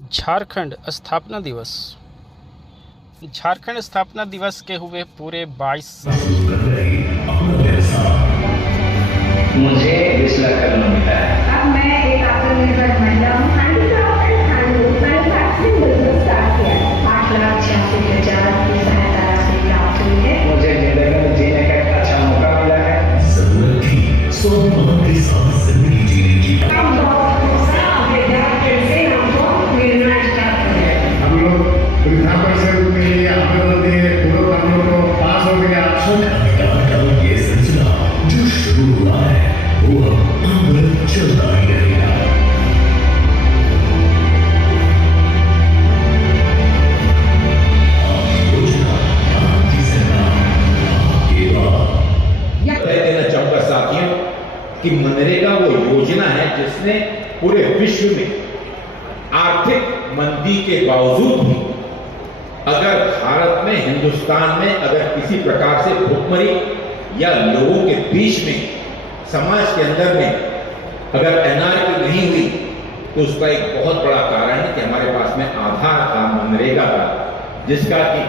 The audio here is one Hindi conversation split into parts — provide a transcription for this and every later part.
झारखंड स्थापना दिवस। झारखंड स्थापना दिवस के हुए पूरे 22 साल। मुझे 20 लाख का लोन मिला है। अब मैं एक आत्मनिर्भर महिला हूँ। मैन्युफैक्चरिंग बिजनेस स्टार्ट किया है। 8,86,000 की सहायता राशि प्राप्त हुई है। मुझे जिंदगी में जीने का एक अच्छा मौका मिला है। जरूरत थी 100 माह के साथ जिंदगी जीने की। हम लोग वृद्धा पेंशन के लिए आवेदन दिए, पूरे कानून को पास हो गया। अधिकार का ये सिलसिला जो शुरू हुआ है वो अब अमृत चलता ही रहेगा। योजना आपकी सरकार आपके बाद। कह देना चाहूंगा साथियों कि मनरेगा वो योजना है जिसने पूरे विश्व में आर्थिक मंदी के बावजूद भी अगर भारत में, हिंदुस्तान में अगर किसी प्रकार से भुखमरी या लोगों के बीच में, समाज के अंदर में अगर एनआरकी नहीं हुई तो उसका एक बहुत बड़ा कारण है कि हमारे पास में आधार था, मनरेगा था, जिसका कि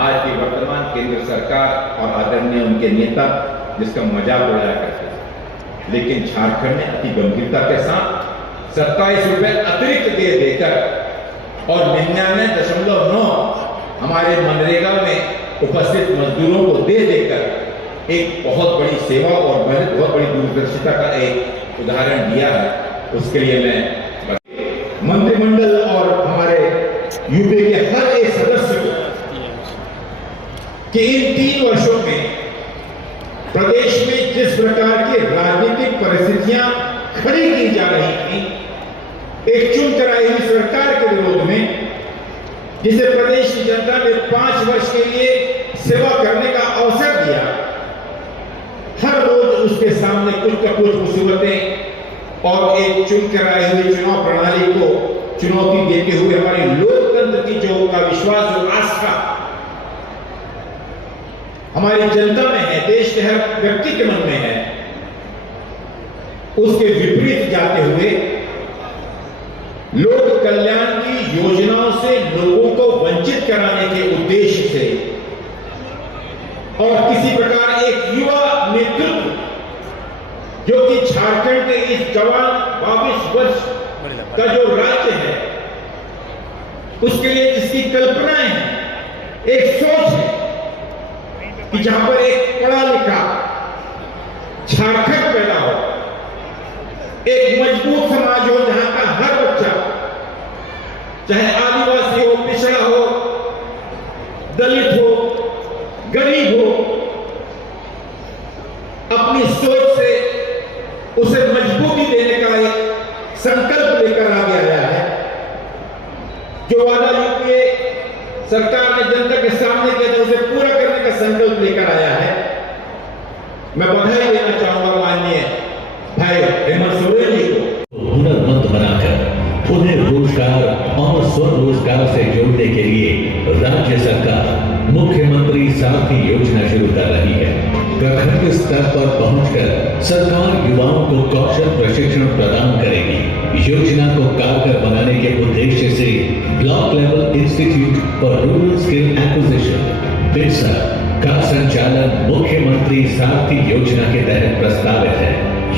आज की वर्तमान केंद्र सरकार और आदरणीय उनके नेता जिसका मजाक उड़ाया करते थे। लेकिन झारखंड ने अति गंभीरता के साथ 27 रुपए अतिरिक्त दे देकर और 99.9 हमारे मनरेगा में उपस्थित मजदूरों को दे देकर एक बहुत बड़ी सेवा और बहुत बड़ी दूरदर्शिता का एक उदाहरण दिया है। उसके लिए मैं मंत्रिमंडल और हमारे यूपी के हर एक सदस्य को कि इन 3 वर्षों में प्रदेश में जिस प्रकार की राजनीतिक परिस्थितियां खड़ी की जा रही थी, एक चुन कराई हुई सरकार के विरोध में, जिसे प्रदेश की जनता ने 5 वर्ष के लिए सेवा करने का अवसर दिया, हर रोज उसके सामने कुछ न कुछ मुसीबतें और एक चुन कराई हुई चुनाव प्रणाली को चुनौती देते हुए हमारी लोकतंत्र की जो का विश्वास और आस्था हमारी जनता में है, देश के हर व्यक्ति के मन में है, उसके विपरीत जाते हुए लोक कल्याण की योजनाओं से लोगों को वंचित कराने के उद्देश्य से और किसी प्रकार एक युवा नेतृत्व जो कि झारखंड के इस जवान 22 वर्ष का जो राज्य है उसके लिए जिसकी कल्पनाएं हैं, एक सोच है कि जहां पर एक पढ़ा लिखा झारखंड पैदा हो, एक मजबूत समाज हो जहां का हर बच्चा, चाहे आदिवासी हो, पिछड़ा हो, दलित हो, गरीब हो, अपनी सोच से उसे मजबूती देने का एक संकल्प लेकर आगे आया है। जो वादा यूपीए सरकार ने जनता के सामने किया था उसे पूरा करने का संकल्प लेकर आया है। मैं बधाई देना चाहूंगा माननीय भाई हेमंत सोरेन जी को। हुनरमंद बनाकर उन्हें रोजगार और स्वरोजगार से जोड़ने के लिए राज्य सरकार मुख्यमंत्री साथी योजना शुरू कर रही है। प्रखंड स्तर पर पहुंचकर सरकार युवाओं को कौशल प्रशिक्षण प्रदान करेगी। योजना को कारगर बनाने के उद्देश्य से block level institute for rural skill acquisition Birsa का संचालन मुख्यमंत्री साथी योजना के तहत प्रस्तावित है।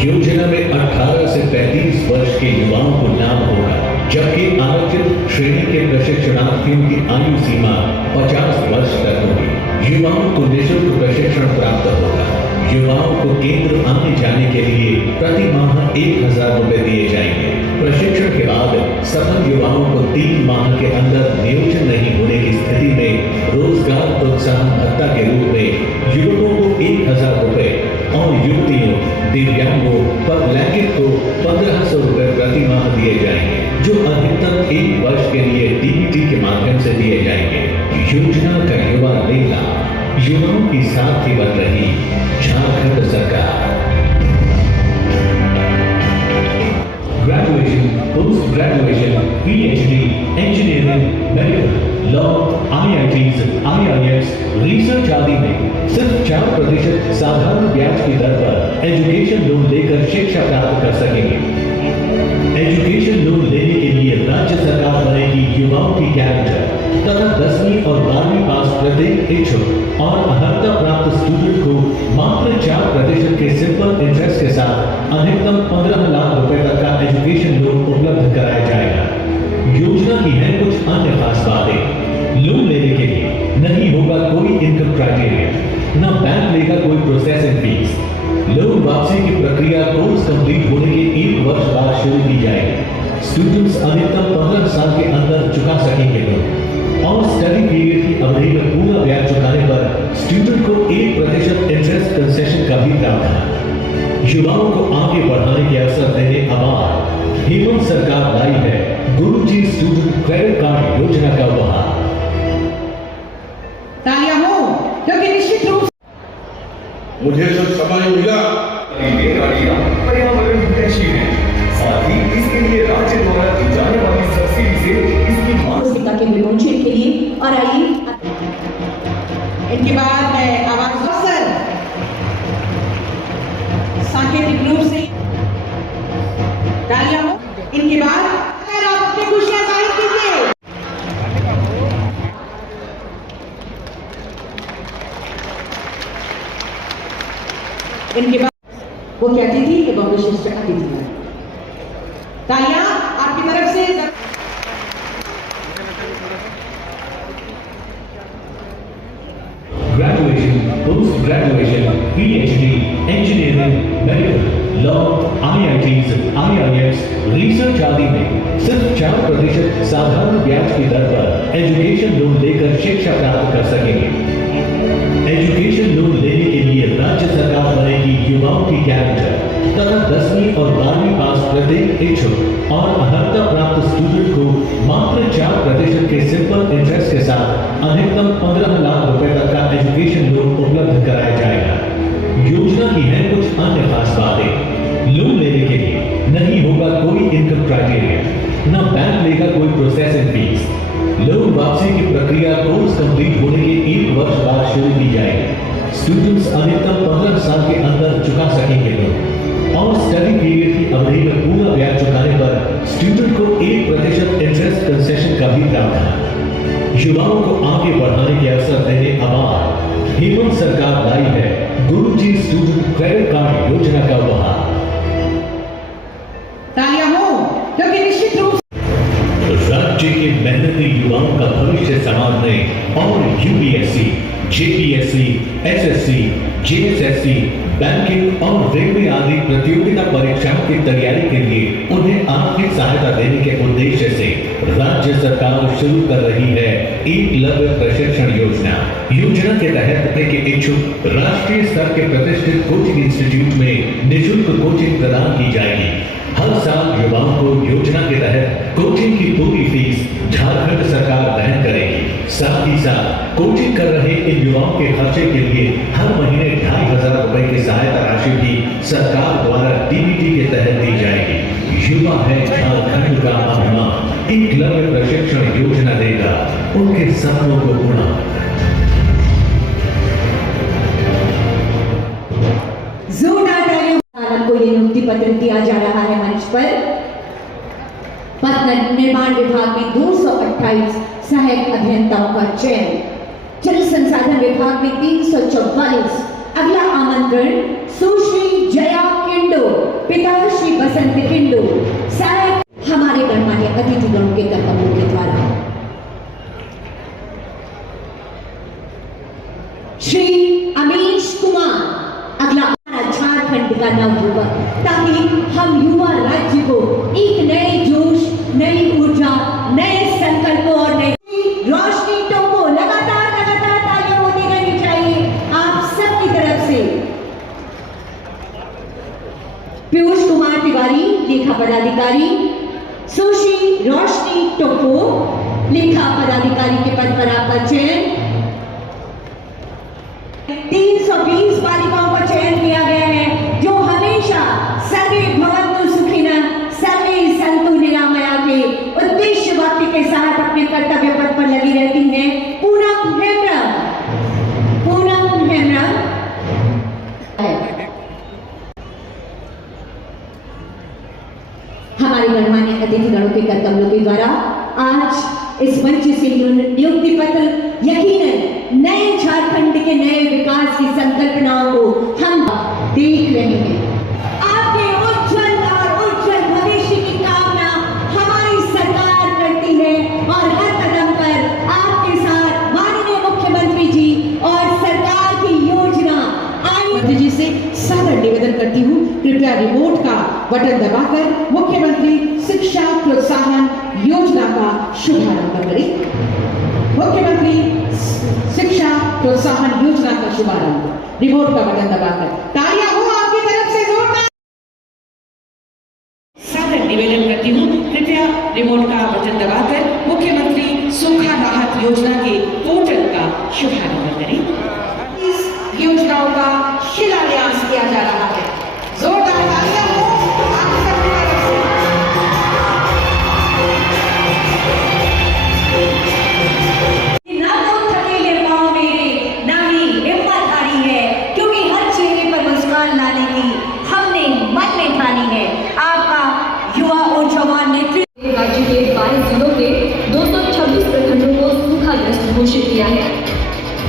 योजना में 18 से 35 वर्ष के युवाओं को लाभ होगा, जबकि आरक्षित श्रेणी के प्रशिक्षणार्थियों की आयु सीमा 50 वर्ष तक होगी। युवाओं को निःशुल्क प्रशिक्षण प्राप्त होगा। युवाओं को केंद्र आने जाने के लिए प्रति माह 1,000 रुपए दिए जाएंगे। प्रशिक्षण के बाद सफल युवाओं को 3 माह के अंदर नियोजन नहीं होने की स्थिति में रोजगार प्रोत्साहन भत्ता के रूप में युवकों को 1,000 रुपए और युवतियों, दिव्यांगों पर लैंगिक को 1,500 रुपए प्रति माह दिए जाएंगे, जो अधिकतम 1 वर्ष के लिए डीबीटी के माध्यम से दिए जाएंगे। योजना का युवा लेगा, युवाओं की साथी बन रही झारखंड सरकार। Graduation, post graduation, PhD, engineering, medical, law, IITs, IIMs, research आदि में सिर्फ 4% साधारण ब्याज की दर पर एजुकेशन लोन लेकर शिक्षा प्राप्त कर सकेंगे। एजुकेशन लोन लेने के लिए राज्य सरकार 10वीं और 12वीं पास प्रत्येक इच्छुक और अर्हता प्राप्त स्टूडेंट को मात्र 4% के सिंपल इंटरेस्ट के साथ अधिकतम 15 लाख रुपए तक का एजुकेशन लोन उपलब्ध कराया जाएगा। योजना की है कुछ अन्य खास बातें। लोन लेने के लिए नहीं होगा कोई इनकम क्राइटेरिया, न बैंक लेगा कोई प्रोसेसिंग फीस। लोन वापसी की प्रक्रिया कोर्स कंप्लीट होने के 1 वर्ष बाद शुरू की जाएगी। स्टूडेंट्स अधिकतम 15 साल के अंदर चुका सकेंगे लोन और स्टडी पीरियड की अवधि में पूरा ब्याज चुकाने पर स्टूडेंट को 1% इंटरेस्ट कंसेशन का भी प्रावधान है। युवाओं को आगे बढ़ाने के अवसर देने अवार्ड हेमंत सरकार लाई है गुरुजी स्टूडेंट क्रेडिट कार्ड योजना का उपहार। तालियां हो, क्योंकि निश्चित रूप मुझे जो समय मिला पर्यावरण हितैषी है, साथ ही इसके लिए राज्य द्वारा दी जाने वाली सब्सिडी से इसकी पुस्तिका के विमोचन के लिए और आइए इनके बाद मैं आवाज अवसर सांकेतिक रूप से तालियां हो। इनके बाद अगर आप अपनी खुशियां जाहिर कीजिए। इनके बाद वो क्या अतिथि एवं विशिष्ट अतिथि। तालियां आपकी तरफ से। Graduation, post graduation, PhD, engineering, medical, law, IITs, IIMs, research आदि में सिर्फ 4% साधारण ब्याज की दर पर एजुकेशन लोन लेकर शिक्षा प्राप्त कर सकेंगे। एजुकेशन लोन लेने के लिए राज्य सरकार बनेगी युवाओं की गारंटर तथा 10वीं और 12वीं पास प्रत्येक इच्छुक और अर्हता प्राप्त स्टूडेंट को मात्र 4% के सिंपल इंटरेस्ट के साथ अधिकतम 15 लाख रुपए तक का एजुकेशन लोन उपलब्ध कराया जाएगा। योजना की है कुछ अन्य खास बातें। लोन लेने के लिए नहीं होगा कोई इनकम क्राइटेरिया, न बैंक लेगा कोई प्रोसेसिंग फीस। लोन वापसी की प्रक्रिया कोर्स कंप्लीट होने के 1 वर्ष बाद शुरू की जाएगी। स्टूडेंट्स अधिकतम 15 साल के अंदर चुका सकेंगे लोन और स्टडी पीरियड की अवधि में पूरा ब्याज चुकाने पर स्टूडेंट को 1% इंटरेस्ट कंसेशन का भी प्रावधान है। युवाओं को आगे बढ़ाने के अवसर देने अवार्ड हेमंत सरकार लाई है गुरुजी स्टूडेंट क्रेडिट कार्ड योजना का उपहार। तालियां हो, क्योंकि निश्चित रूप राज्य के मेहनती युवाओं का भविष्य संवारने और UPSC, JPSC, SSC, JSSC, banking और रेलवे आदि प्रतियोगिता परीक्षाओं की तैयारी के लिए उन्हें आर्थिक सहायता देने के उद्देश्य से राज्य सरकार शुरू कर रही है एकलव्य प्रशिक्षण योजना। योजना के तहत एक इच्छुक राष्ट्रीय स्तर के प्रतिष्ठित कोचिंग इंस्टीट्यूट में निःशुल्क कोचिंग प्रदान की जाएगी। हर साल युवाओं को योजना के तहत कोचिंग की पूरी फीस झारखंड सरकार वहन करेगी। साथ ही साथ कोचिंग कर रहे इन युवाओं के खर्चे के लिए हर महीने 2,500 रुपए की सहायता राशि भी सरकार द्वारा DBT के तहत दी जाएगी। युवा है झारखंड का अभिमान, एकलव्य प्रशिक्षण योजना देगा उनके सपनों को पूरा। को ये नियुक्ति पत्र दिया जा रहा है मंच पर। पथ निर्माण विभाग में 228 सहायक अभियंताओं का चयन, जल संसाधन विभाग में 344। अगला आमंत्रण सुश्री जया किंडो, पिता श्री बसंत किंडो, सहायक हमारे गणमान्य अतिथिगणों के कर्तव्यों के द्वारा। श्री अमीश कुमार अगला झारखंड का नवयुवक, ताकि हम युवा राज्य को एक नए जोश, नई ऊर्जा, नए संकल्प और नई रोशनी टोको लगातार तालियां होती रहनी चाहिए आप सबकी तरफ से। पीयूष कुमार तिवारी लेखा पदाधिकारी, सुश्री रोशनी टोको लेखा पदाधिकारी के पद पर आपका चयन। 320 बालिकाओं का चयन किया गया है जो हमेशा सर्वे भवन्तु सुखिनः सर्वे सन्तु निरामया के उद्देश्य वाक्य के साथ अपने कर्तव्य पथ पर लगी रहती हैं। पूनम हेम्ब्रम हमारे गणमान्य अतिथिगणों के कर्तव्यों के द्वारा आज इस मंच से नियुक्ति पत्र यकीनन नए झारखंड के नए विकास की संकल्पनाओं को हम देख रहे हैं। आपके उज्जवल और उज्जवल भविष्य की कामना हमारी सरकार करती है और हर कदम पर आपके साथ माननीय मुख्यमंत्री जी और सरकार की योजना मंत्री जी से सादर निवेदन करती हूँ, कृपया रिमोट का बटन दबाकर मुख्यमंत्री शिक्षा प्रोत्साहन योजना का शुभारंभ करें। मुख्यमंत्री शिक्षा प्रोत्साहन योजना का शुभारंभ रिमोट का बटन दबाकर। तालियां हो आपकी तरफ से जोरदार। सादर निवेदन करती हूँ, कृपया रिमोट का बटन दबाकर मुख्यमंत्री सूखा राहत योजना के पोर्टल का शुभारंभ करें। इस योजनाओं का शिलान्यास किया जा रहा है। जोरदार तालियां हो आप सबकी तरफ से। ना तो थकेले पाँव मेरे, ना ही हिम्मत हारी है, क्योंकि हर चेहरे पर मुस्कान लाने की हमने मन में ठानी है। आपका युवा और जवान नेतृत्व राज्य के 22 जिलों के 226 प्रखंडों को सूखाग्रस्त घोषित किया है।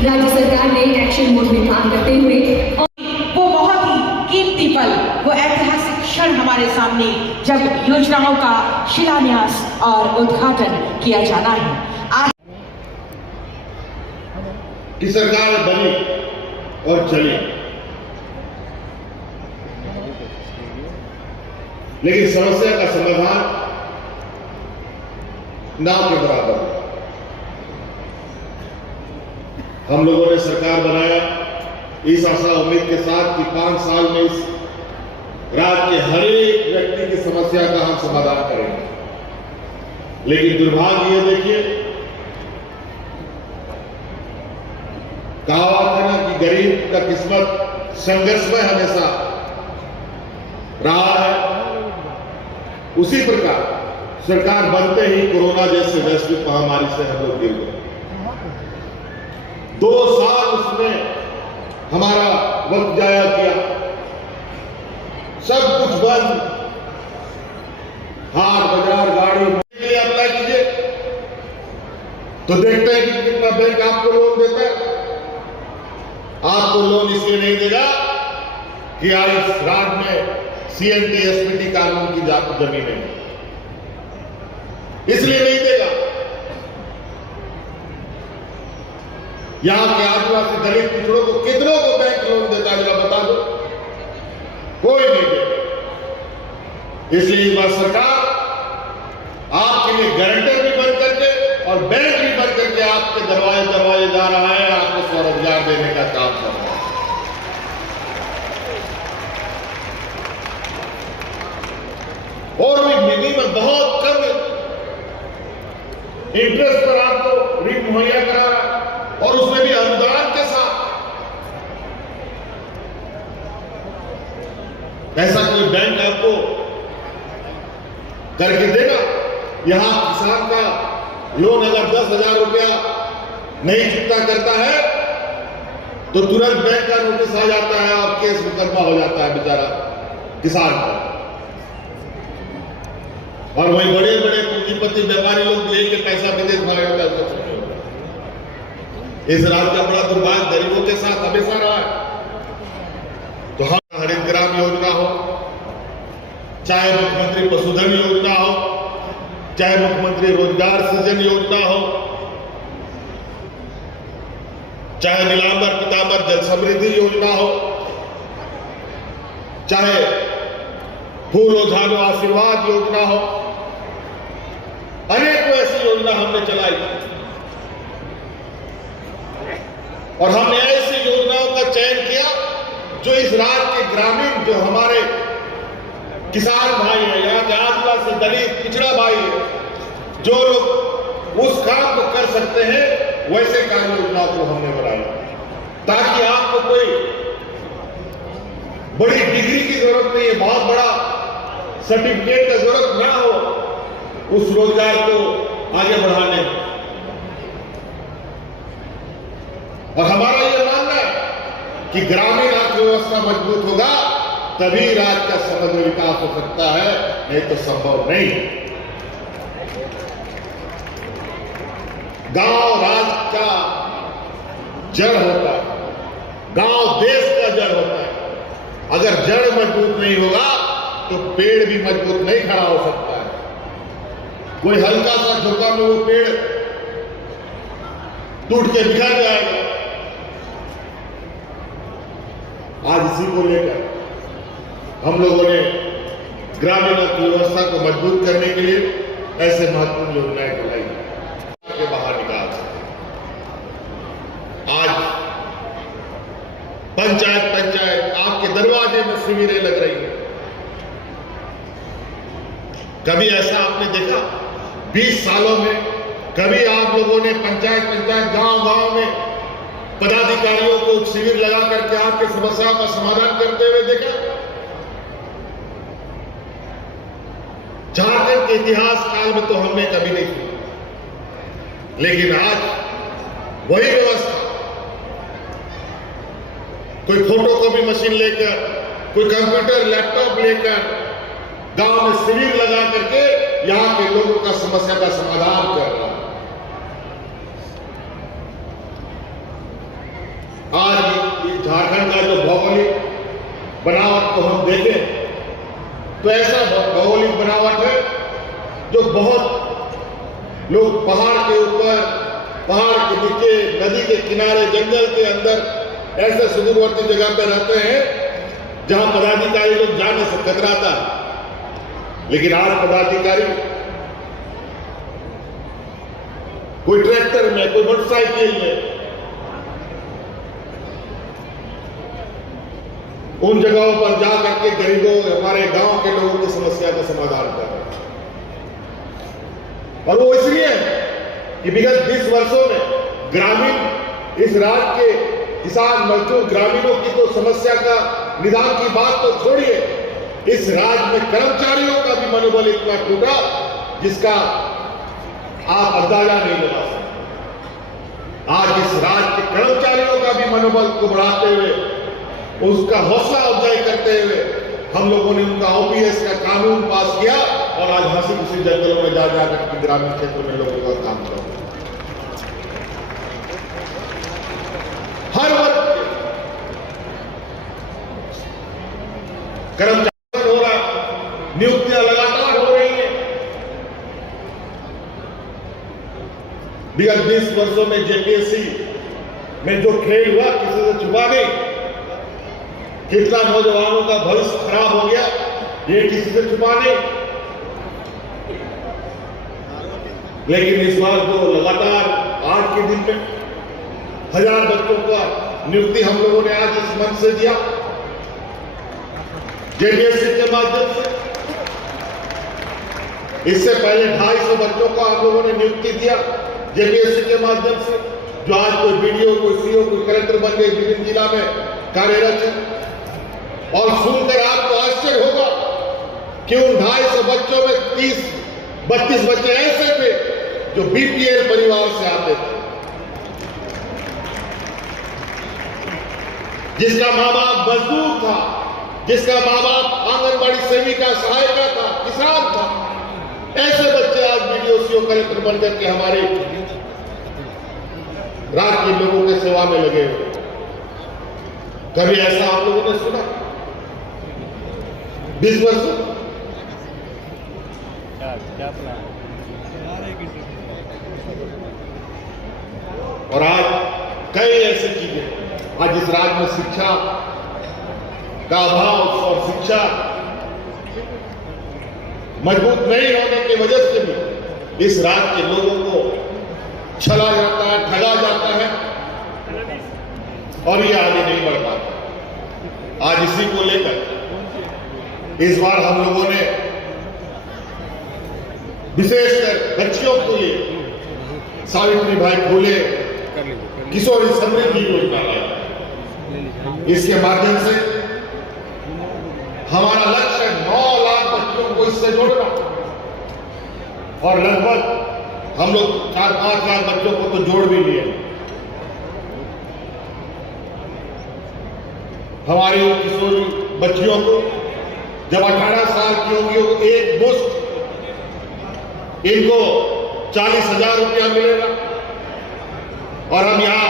राज्य सरकार ने एक्शन मोड में काम करते हुए वो बहुत ही कीमती पल, वो ऐतिहासिक क्षण हमारे सामने जब योजनाओं का शिलान्यास और उद्घाटन किया जाना है। आज कि सरकार बनी और चली, लेकिन समस्या का समाधान नाव के बराबर है। हम लोगों ने सरकार बनाया इस आशा उम्मीद के साथ कि 5 साल में इस राज्य के हर एक व्यक्ति की समस्या का हम समाधान करेंगे, लेकिन दुर्भाग्य ये देखिए, कहावत है ना कि गरीब का किस्मत संघर्ष में हमेशा रहा है। उसी प्रकार सरकार बनते ही कोरोना जैसे वैश्विक महामारी से हम लोग गिर गए। 2 साल उसने हमारा वक्त जाया किया, सब कुछ बंद, हाट बाजार गाड़ी के लिए अप्लाई कीजिए तो देखते हैं कि कितना बैंक आपको लोन देता है। आपको लोन इसलिए नहीं देगा कि आज इस राज्य में CNT SPT कानून की जमीन है, इसलिए नहीं देगा। यहां के आदिवासी दलित पिछड़ों को कितनों को बैंक लोन देता है, जरा बता दो, कोई नहीं देता। इसलिए इस बार सरकार आपके लिए गारंटर भी बन करके और बैंक भी बन करके आपके दरवाजे जा रहा है, आपको स्वरोजगार देने का काम कर रहा है। और भी मिनिमम बहुत कम इंटरेस्ट पर आपको ऋण मुहैया करा रहा है, और उसमें भी अनुदान के साथ। ऐसा कोई बैंक आपको करके देगा? यहां किसान का लोन अगर 10,000 रुपया नहीं चुकता करता है तो तुरंत बैंक का नोटिस आ जाता है और केस मुकदमा हो जाता है बेचारा किसान का। और वही बड़े बड़े पूंजीपति व्यापारी लोग लेके पैसा विदेश भाग जाता है। इस राज्य का बड़ा दुर्भाग्य गरीबों के साथ हमेशा रहा है। तो हम हरित ग्राम योजना हो, चाहे मुख्यमंत्री पशुधन योजना हो, चाहे मुख्यमंत्री रोजगार सृजन योजना हो, चाहे नीलांबर पीतांबर जल समृद्धि योजना हो, चाहे फूल ओझानो आशीर्वाद योजना हो, अनेकों ऐसी योजना हमने चलाई और हमने ऐसी योजनाओं का चयन किया जो इस राज्य के ग्रामीण, जो हमारे किसान भाई है, यहाँ के आदिवासी दलित पिछड़ा भाई है, जो लोग उस काम को कर सकते हैं, वैसे कार्य योजनाओं को हमने बनाई ताकि आपको कोई बड़ी डिग्री की जरूरत नहीं है, बहुत बड़ा सर्टिफिकेट का जरूरत ना हो उस रोजगार को आगे बढ़ाने। और हमारा यह मानना है कि ग्रामीण अर्थव्यवस्था मजबूत होगा तभी राज्य का समग्र विकास हो सकता है, नहीं तो संभव नहीं। गांव राज का जड़ होता है, गांव देश का जड़ होता है। अगर जड़ मजबूत नहीं होगा तो पेड़ भी मजबूत नहीं खड़ा हो सकता है। कोई हल्का सा झोंका में वो पेड़ टूट के बिखर जाएगा। आज इसी को लेकर हम लोगों ने ग्रामीण अर्थव्यवस्था को मजबूत करने के लिए ऐसे महत्वपूर्ण योजनाएं चलाई के बाहर निकाल सके। आज पंचायत आपके दरवाजे में शिविरें लग रही हैं। कभी ऐसा आपने देखा 20 सालों में? कभी आप लोगों ने पंचायत गांव में पदाधिकारियों को शिविर लगा करके आपकी समस्याओं का समाधान करते हुए देखा? झारखंड के इतिहास काल में तो हमने कभी नहीं सुना। लेकिन आज वही व्यवस्था, कोई फोटोकॉपी मशीन लेकर, कोई कंप्यूटर लैपटॉप लेकर गांव में शिविर लगा करके यहां के लोगों का समस्या का समाधान कर रहा है। आज इस झारखंड का जो भौगोलिक बनावट को हम देखें तो ऐसा भौगोलिक बनावट है जो बहुत लोग पहाड़ के ऊपर, पहाड़ के नीचे, नदी के किनारे, जंगल के अंदर ऐसे सुदूरवर्ती जगह पर रहते हैं जहां पदाधिकारी लोग जाने से कतराता है। लेकिन आज पदाधिकारी कोई ट्रैक्टर में, कोई मोटरसाइकिल में उन जगहों पर जा करके गरीबों, हमारे गांव के लोगों की समस्या का समाधान कर रहे हैं। और वो इसलिए कि विगत 20 वर्षों में ग्रामीण, इस राज्य के किसान, मजदूर, ग्रामीणों की तो समस्या का निदान की बात तो छोड़िए, इस राज्य में कर्मचारियों का भी मनोबल इतना टूटा जिसका आप अंदाजा नहीं लगा सकते। आज इस राज्य के कर्मचारियों का भी मनोबल को बढ़ाते हुए, उसका हौसला अफजाई करते हुए हम लोगों ने उनका ओपीएस का कानून पास किया और आज हंसी खुशी जंगलों में जा जाकर के ग्रामीण क्षेत्रों में लोगों का काम कर रहे हैं। हर वर्ग के कर्मचारी हो रहा, नियुक्तियां लगातार हो रही है। विगत 20 वर्षों में जेपीएससी में जो खेल हुआ किसी से छुपा नहीं, कितना नौजवानों का भविष्य खराब हो गया ये किसी से छुपा नहीं। लेकिन इस बार जो लगातार आज के दिन में 1000 बच्चों का नियुक्ति हम लोगों ने आज इस मंच से दिया, जेपीएससी के माध्यम से। इससे पहले 250 बच्चों को आप लोगों ने नियुक्ति दिया जेपीएससी के माध्यम से, जो आज कोई बीडीओ, कोई सीओ, कोई कलेक्टर बन गए, विभिन्न जिला में कार्यरत है। और सुनकर आपको आश्चर्य होगा कि उन 250 बच्चों में 30-32 बच्चे ऐसे थे जो बीपीएल परिवार से आते थे, जिसका माँ बाप मजदूर था, जिसका माँ बाप आंगनबाड़ी सेविका, सहायिका था, किसान था। ऐसे बच्चे आज बीडीओ, सीओ, कलेक्टर बनकर के हमारे राज्य के लोगों के सेवा में लगे हुए। कभी ऐसा आप लोगों ने सुना 20 वर्ष? और आज कई ऐसी चीजें, आज इस राज्य में शिक्षा का अभाव और शिक्षा मजबूत नहीं होने की वजह से भी इस राज्य के लोगों को छला जाता है, ठगा जाता है और ये आगे नहीं बढ़ पाता। आज इसी को लेकर इस बार हम लोगों ने विशेषकर बच्चियों के लिए सावित्रीबाई फुले किशोरी समृद्धि योजना लाई। इसके माध्यम से हमारा लक्ष्य 9 लाख बच्चों को इससे जोड़ना और लगभग हम लोग 4-5 लाख बच्चों को तो जोड़ भी लिए। हमारी किशोरी बच्चियों को जब 18 साल की होगी एक मुश्त इनको 40,000 रुपया मिलेगा। और हम यहाँ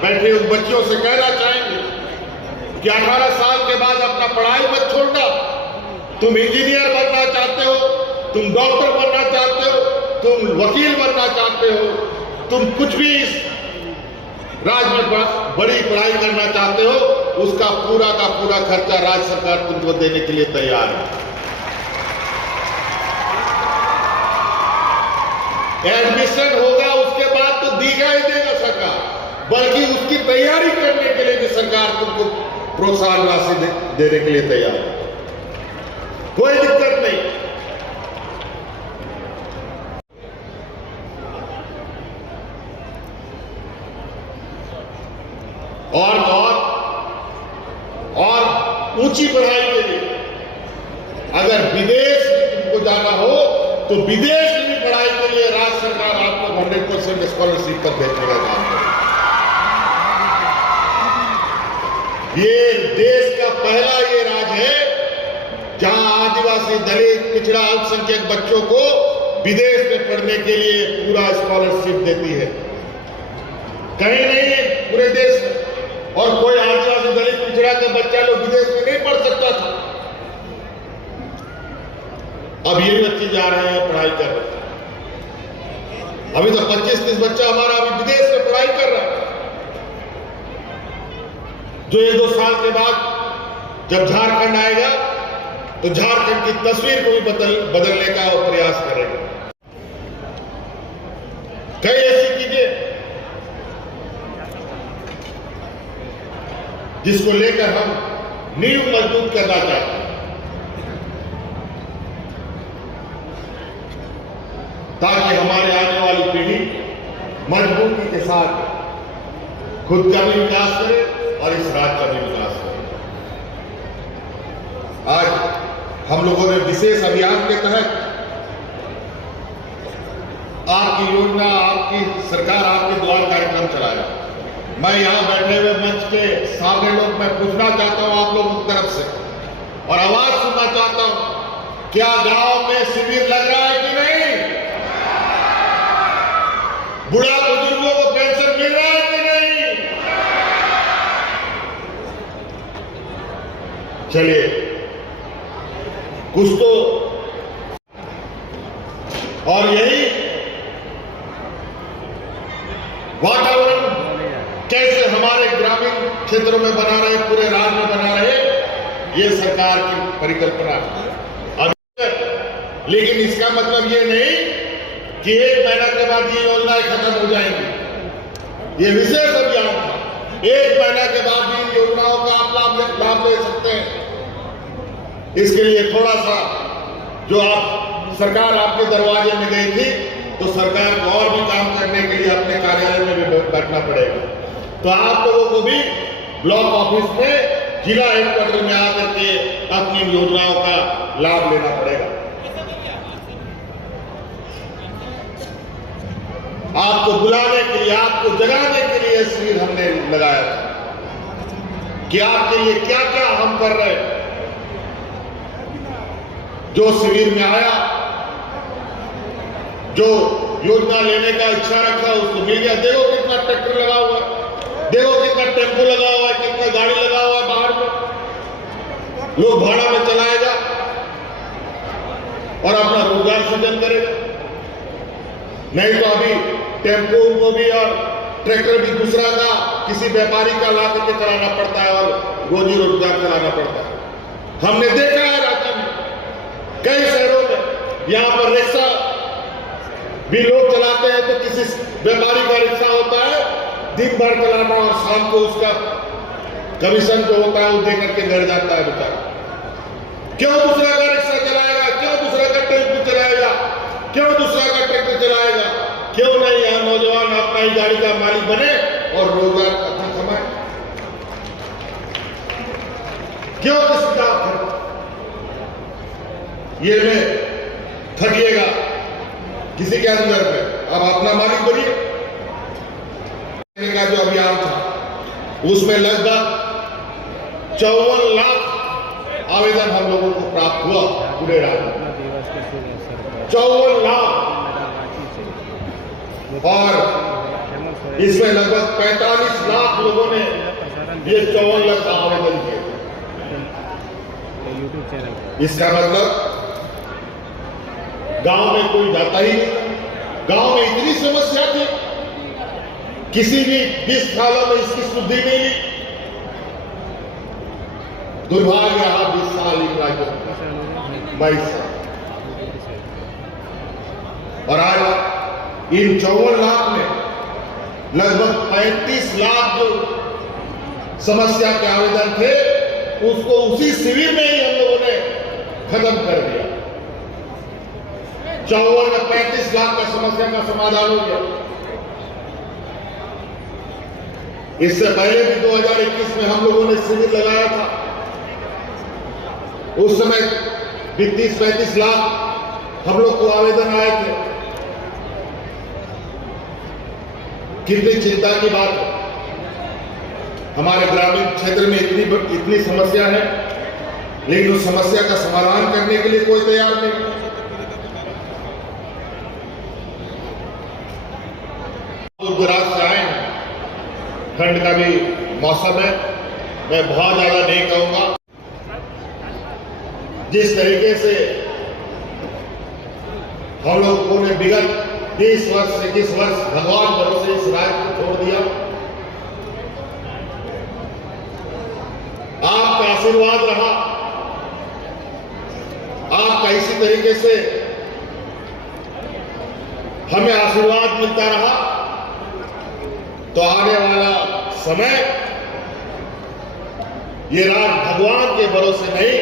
बैठे हुए बच्चियों से कहना चाहेंगे कि 18 साल के बाद अपना पढ़ाई मत छोड़ना। तुम इंजीनियर बनना चाहते हो, तुम डॉक्टर बनना चाहते हो, तुम वकील बनना चाहते हो, तुम कुछ भी इस राज्य में बड़ी पढ़ाई करना चाहते हो, उसका पूरा का पूरा खर्चा राज्य सरकार तुमको देने के लिए तैयार है। एडमिशन होगा उसके बाद तो देगा ही देगा सरकार, बल्कि उसकी तैयारी करने के लिए भी सरकार तुमको प्रोत्साहन राशि देने के लिए तैयार है। कोई दिक्कत नहीं। और ऊंची पढ़ाई के लिए अगर विदेश तुमको जाना हो तो विदेश की पढ़ाई के लिए राज्य सरकार आपको 100% स्कॉलरशिप पर देने का काम करे। ये देश का पहला ये राज्य है जहां आदिवासी, दलित, पिछड़ा, अल्पसंख्यक बच्चों को विदेश में पढ़ने के लिए पूरा स्कॉलरशिप देती है। कहीं नहीं है पूरे देश में। और कोई आदिवासी, दलित, पिछड़ा का बच्चा लोग विदेश में नहीं पढ़ सकता था। अब ये बच्चे जा रहे हैं, पढ़ाई कर रहे हैं। अभी तो 25-30 बच्चा हमारा अभी विदेश में पढ़ाई कर रहा है, जो 1-2 साल के बाद जब झारखंड आएगा तो झारखंड की तस्वीर को भी बदलने का प्रयास करेगा। कई ऐसी चीजें जिसको लेकर हम नींव मजबूत करना चाहते हैं, ताकि हमारे आने वाली पीढ़ी मजबूती के साथ खुद का भी विकास करे और इस राज्य का भी विकास करे। आज हम लोगों ने विशेष अभियान के तहत आपकी योजना, आपकी सरकार आपके द्वार कार्यक्रम चलाया। मैं यहां बैठे हुए मंच के सामने लोग मैं पूछना चाहता हूं आप लोगों की तरफ से और आवाज सुनना चाहता हूं, क्या गांव में शिविर लग रहा है कि नहीं? बुढ़ा बुजुर्गों को पेंशन मिल रहा है कि नहीं? चलिए कुछ तो। और यही वातावरण कैसे हमारे ग्रामीण क्षेत्रों में बना रहे, पूरे राज्य में बना रहे, ये सरकार की परिकल्पना है। लेकिन इसका मतलब ये नहीं कि 1 महीना के बाद ये योजनाएं खत्म हो जाएंगी। ये विशेष अभियान था। 1 महीना के बाद भी इन योजनाओं का आप लाभ ले सकते हैं। इसके लिए थोड़ा सा जो आप सरकार आपके दरवाजे में गई थी, तो सरकार को और भी काम करने के लिए अपने कार्यालय में भी बैठना पड़ेगा। तो आप लोगों को भी ब्लॉक ऑफिस में, जिला हेडक्वार्टर में आकर के अपनी योजनाओं का लाभ लेना पड़ेगा। आपको बुलाने के लिए, आपको जगाने के लिए शिविर हमने लगाया था कि आपके लिए क्या क्या हम कर रहे हैं। जो शिविर में आया, जो योजना लेने का इच्छा रखा, उसको मिल गया। देखो कितना ट्रैक्टर लगा हुआ है, देखो कितना टेम्पो लगा हुआ है, कितना गाड़ी लगा हुआ है बाहर में। लोग भाड़ा में चलाएगा और अपना रोजगार सृजन करेगा। नहीं तो अभी टेम्पो को भी और ट्रैक्टर भी दूसरा का, किसी व्यापारी का ला करके चलाना पड़ता है और रोजी रोजगार चलाना पड़ता है। हमने देखा है राज्य में कई शहरों में, यहाँ पर रिक्शा भी लोग चलाते हैं, तो किसी व्यापारी का रिक्शा होता है, दिन भर चलाना और शाम को उसका कमीशन जो होता है वो दे करके घर जाता है बेचारा। क्यों दूसरा का रिक्शा चलाएगा? क्यों दूसरा का टेम्पो चलाएगा? क्यों दूसरा का ट्रैक्टर चलाएगा? क्यों नहीं यहाँ नौजवान अपना ही गाड़ी का मालिक बने और रोजगार अपना कमाए? क्यों किसी का ये में ठगिएगा किसी के अंदर में? अब अपना मालिक बनिए। का जो अभियान था उसमें लगभग 54 लाख आवेदन हम लोगों को प्राप्त हुआ पूरे राज्य में। 54 लाख। और इसमें लगभग 45 लाख लोगों ने ये 54 लाख का आवेदन किए। इसका मतलब गांव में कोई जाता ही नहीं। गांव में इतनी समस्या थी, किसी भी 20 सालों में इसकी सुधि नहीं ली। दुर्भाग्य रहा 20 साल निकला, 22 साल, और आज इन 54 लाख में लगभग 35 लाख जो समस्या के आवेदन थे, उसको उसी शिविर में ही हम लोगों ने खत्म कर दिया। 54 में 35 लाख का समस्या का समाधान हो गया। इससे पहले भी 2021 में हम लोगों ने शिविर लगाया था। उस समय भी 30-35 लाख हम लोग को आवेदन आए थे। कितनी चिंता की बात है, हमारे ग्रामीण क्षेत्र में इतनी समस्या है, लेकिन उस समस्या का समाधान करने के लिए कोई तैयार नहीं। गुजरात से आए हैं, ठंड का भी मौसम है, मैं बहुत ज्यादा नहीं कहूंगा। जिस तरीके से हम लोगों ने विगत 20 वर्ष 21 वर्ष भगवान भरोसे इस राज्य को छोड़ दिया, आपका आशीर्वाद रहा, आपका इसी तरीके से हमें आशीर्वाद मिलता रहा, तो आने वाला समय ये राज भगवान के भरोसे नहीं,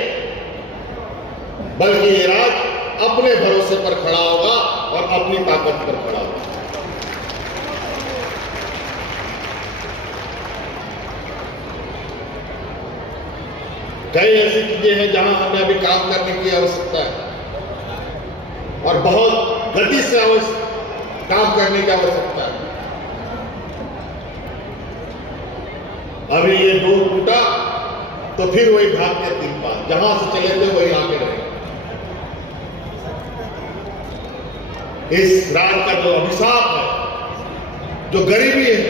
बल्कि ये राज अपने भरोसे पर खड़ा होगा और अपनी ताकत पर खड़ा होगा। कई ऐसी चीजें हैं जहां हमें अभी काम करने की आवश्यकता है और बहुत गति से काम करने की आवश्यकता है। अभी ये डोर टूटा तो फिर वही भाग के 3 बार, जहां से चले थे वही आगे रहे। इस राज्य का जो अभिशाप है, जो गरीबी है,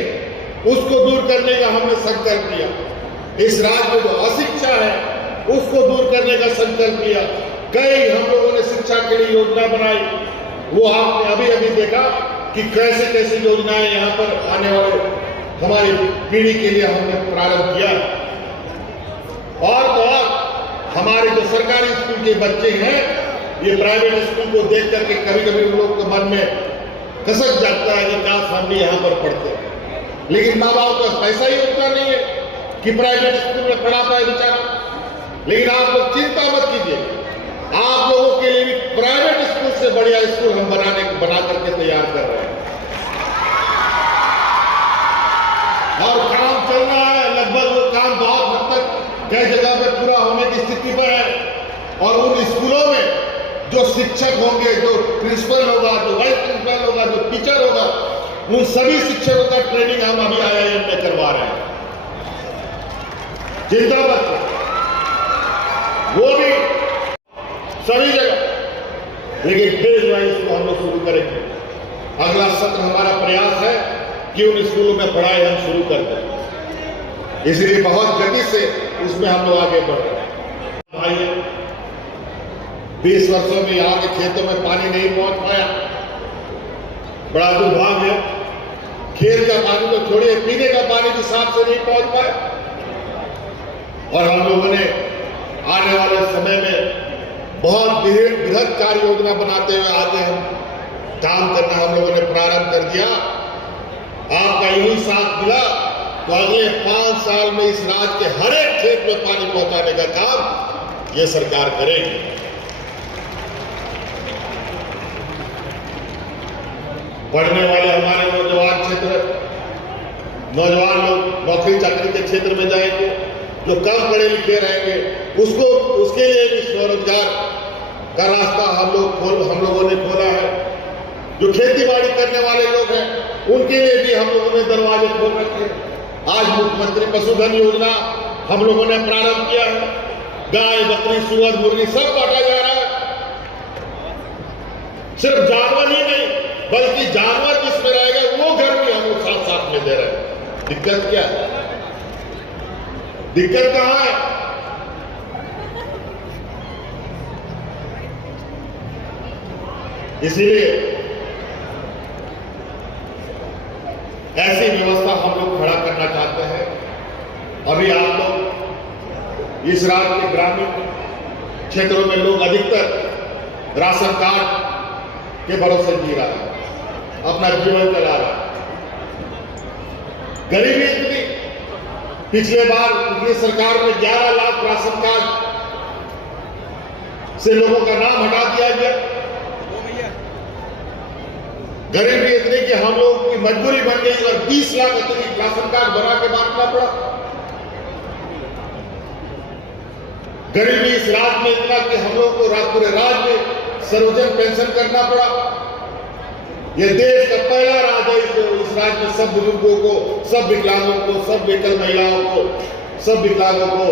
उसको दूर करने का हमने संकल्प लिया। इस राज्य में जो अशिक्षा है, उसको दूर करने का संकल्प लिया। कई हम लोगों ने शिक्षा के लिए योजना बनाई, वो आपने अभी अभी देखा कि कैसे कैसे योजनाएं यहाँ पर आने वाले हमारी पीढ़ी के लिए हमने प्रारंभ किया। और तो और हमारे जो सरकारी स्कूल के बच्चे हैं, ये प्राइवेट स्कूल को देख करके कभी कभी उन लोगों के मन में खसक जाता है कि काश हम भी यहाँ पर पढ़ते, लेकिन माँ बाप का पैसा ही उतना नहीं है कि प्राइवेट स्कूल में पढ़ा पाए बेचारा। लेकिन आप लोग चिंता मत कीजिए, आप लोगों के लिए भी प्राइवेट स्कूल से बढ़िया स्कूल हम बना करके तैयार कर रहे हैं, और काम चल रहा है। लगभग वो काम बहुत हद तक कई जगह पे पूरा होने की स्थिति पर है। और उन स्कूलों में जो शिक्षक होंगे, जो प्रिंसिपल होगा, जो वाइस प्रिंसिपल होगा, जो टीचर होगा, उन सभी शिक्षकों का ट्रेनिंग हम अभी IIM में करवा रहे हैं। चिंता मत करो, वो भी सभी जगह, लेकिन फेज वाइज को हम लोग शुरू करेंगे। अगला सत्र हमारा प्रयास है कि उन स्कूलों में पढ़ाई हम शुरू कर दें, इसलिए बहुत गति से उसमें हम लोग आगे बढ़ रहे हैं। भाई 20 वर्षों में यहाँ के खेतों में पानी नहीं पहुंच पाया, बड़ा दुर्भाग्य है। खेत का पानी तो छोड़िए, पीने का पानी भी साफ से नहीं पहुंच पाया। और हम लोगों ने आने वाले समय में बहुत बृहद कार्य योजना बनाते हुए आगे हम काम करना हम लोगों ने प्रारंभ कर दिया। आपका यही साथ मिला तो अगले 5 साल में इस राज्य के हर एक खेत में पानी पहुंचाने का काम ये सरकार करेगी। पढ़ने वाले हमारे नौजवान लोग नौकरी चाकरी के क्षेत्र में जाएंगे, जो कम पढ़े लिखे रहेंगे उसके लिए भी स्वरोजगार का रास्ता हम लोगों ने खोला है। जो खेती बाड़ी करने वाले लोग हैं उनके लिए भी हम लोगों ने दरवाजे खोल रखे हैं। आज मुख्यमंत्री पशुधन योजना हम लोगों ने प्रारंभ किया है। गाय, बकरी, सुअर, मुर्गी सब बांटा जा रहा है। सिर्फ जानवर ही नहीं, बल्कि जानवर जिसमें रहेगा वो घर भी हम लोग साथ साथ में नहीं दे रहे। दिक्कत क्या है? दिक्कत कहां है? इसीलिए ऐसी व्यवस्था हम लोग खड़ा करना चाहते हैं। अभी आप लोग इस राज्य के ग्रामीण क्षेत्रों में लोग अधिकतर राशन कार्ड के भरोसे जी रहा है, अपना जीवन चला रहा है। गरीबी इतनी, पिछले बार पिछली सरकार ने 11 लाख राशन कार्ड से लोगों का नाम हटा दिया गया। गरीबी इतनी कि हम लोगों की मजबूरी बन गई और 20 लाख अतिरिक्त राशन कार्ड बना के बांटना पड़ा। गरीबी इस राज्य में इतना कि हम लोग को पूरे राज्य में सर्वजन पेंशन करना पड़ा। यह देश का पहला राज्य है इस राज्य में सब बुजुर्गों को, सब विकलांगों को, सब विकल महिलाओं को, सब विकलांगों को,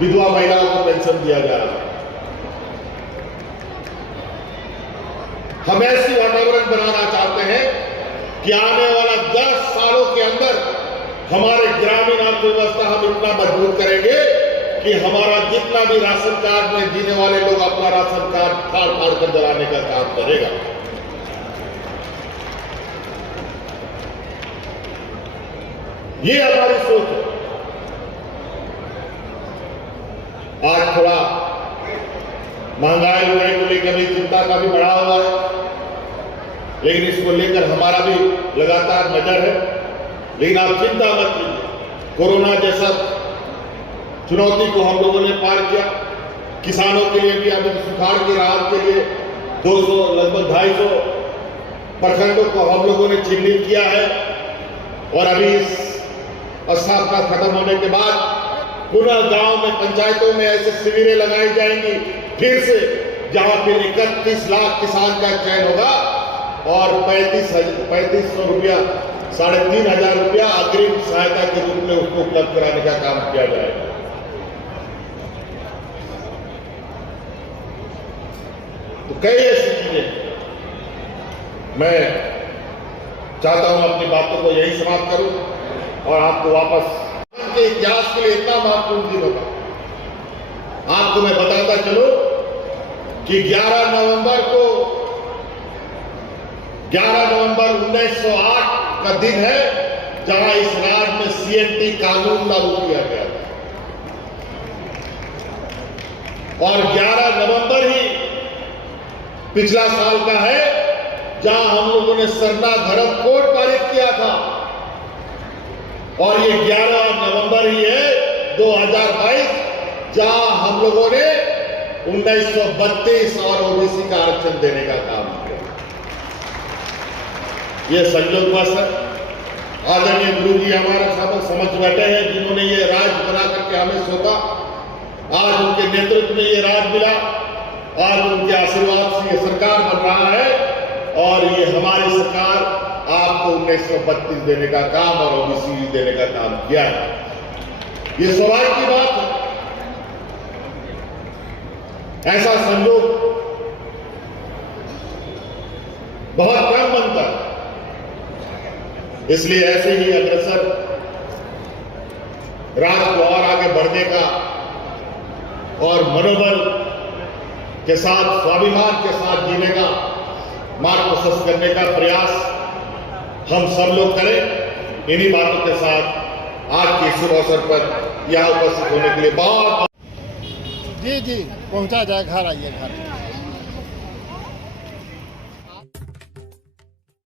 विधवा महिलाओं को पेंशन दिया जा रहा है। हम ऐसी वातावरण बनाना चाहते हैं कि आने वाला 10 सालों के अंदर हमारे ग्रामीण अर्थव्यवस्था हम इतना मजबूत करेंगे कि हमारा जितना भी राशन कार्ड में जीने वाले लोग अपना राशन कार्ड फाड़ फाड़ कर जलाने का काम करेगा। ये हमारी सोच है। आज थोड़ा महंगाई को लेकर भी चिंता का भी बढ़ा हुआ है, लेकिन इसको लेकर हमारा भी लगातार नजर है। लेकिन आप चिंता मत कीजिए, कोरोना जैसा चुनौती को हम लोगों ने पार किया। किसानों के लिए भी अभी सुखाड़ की राहत के लिए 200 लगभग 250 प्रखंडों को हम लोगों ने चिन्हित किया है। और अभी इस स्थापना खत्म होने के बाद पुनः गांव में, पंचायतों में ऐसे शिविरें लगाई जाएंगी फिर से, जहां फिर 31 लाख किसान का चयन होगा और 3500 रुपया, 3500 रुपया अग्रिम सहायता के रूप में उसको उपलब्ध कराने का काम किया जाएगा। तो कई ऐसी चीजें, मैं चाहता हूं अपनी बातों को यही समाप्त करूं और आपको वापस के इतिहास के लिए इतना महत्वपूर्ण दिन होगा। आपको मैं बताता चलूं कि 11 नवंबर 1908 का दिन है जहां इस राज्य में CNT कानून लागू किया गया था। और 11 नवंबर ही पिछला साल का है जहां हम लोगों ने सरना धर्म कोड पारित किया था। और ये 11 नवंबर ही है 2022 जहां हम लोगों ने 1932 और OBC का आरक्षण देने का काम किया। ये संयोगवश है। आदरणीय गुरु जी हमारे साथ समझ बैठे हैं, जिन्होंने ये राज बना करके हमें सौंपा। आज उनके नेतृत्व में ये राज मिला, आज उनके आशीर्वाद से ये सरकार बन रहा है और ये हमारी सरकार आपको 1932 देने का काम और OBC देने का काम किया है। ये सौभाग्य की बात है। ऐसा संयोग बहुत कम बनता है, इसलिए ऐसे ही अग्रसर राज्य को और आगे बढ़ने का और मनोबल के साथ, स्वाभिमान के साथ जीने का मार्ग प्रशस्त करने का प्रयास हम सब लोग करें। इन्हीं बातों के साथ आज के शुभ अवसर पर यहाँ उपस्थित होने के लिए बहुत जी पहुंचा जाए, घर आइए घर।